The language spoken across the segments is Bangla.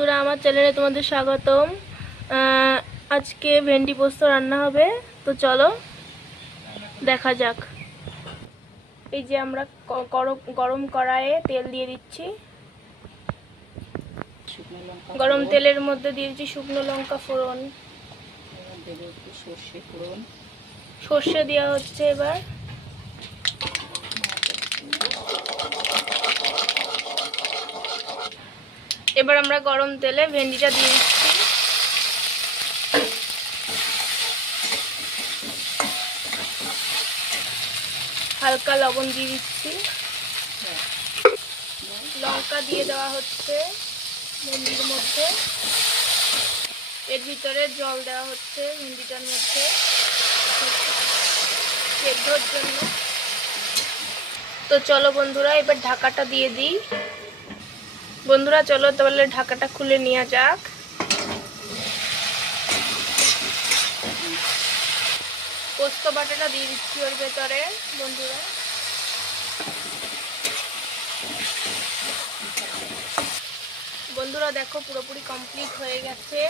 বন্ধুরা আমার চ্যানেলে তোমাদের স্বাগতম। আজকে ভেন্ডি পোস্ত রান্না হবে। তো চলো দেখা যাক। এই যে আমরা গরম কড়াইয়ে তেল দিয়ে দিচ্ছি। গরম তেলের মধ্যে দিয়ে দিচ্ছি শুকনো লঙ্কা ফোড়ন। সর্ষে ফোড়ন। সর্ষে দেওয়া হচ্ছে এবার। এবার আমরা গরম তেলে ভেন্ডিটা দিয়ে দিচ্ছি। হালকা লবণ দিয়ে দিচ্ছি। লঙ্কা দিয়ে দেওয়া হচ্ছে ভেন্ডির মধ্যে। এর ভিতরে জল দেওয়া হচ্ছে ভেন্ডিটার মধ্যে। সেদ্ধর জন্য। তো চলো বন্ধুরা, এবার ঢাকাটা দিয়ে দিই। বন্ধুরা, চলো তাহলে ঢাকাটা খুলে নেওয়া যাক। পোস্ত বাটাটা দিয়ে দিচ্ছি ওর ভেতরে, বন্ধুরা। বন্ধুরা, দেখো, পুরোপুরি কমপ্লিট হয়ে গেছে।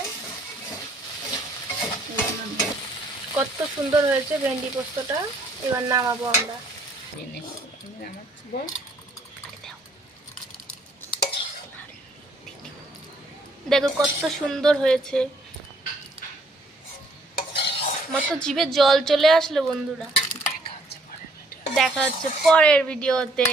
কত সুন্দর হয়েছে ভেন্ডি পোস্তটা। এবার নামাবো আমরা এনে এবার আমার বল দেখো কত সুন্দর হয়েছে। আমার তো জিভে জল চলে আসলো বন্ধুরা। দেখা হচ্ছে পরের ভিডিওতে।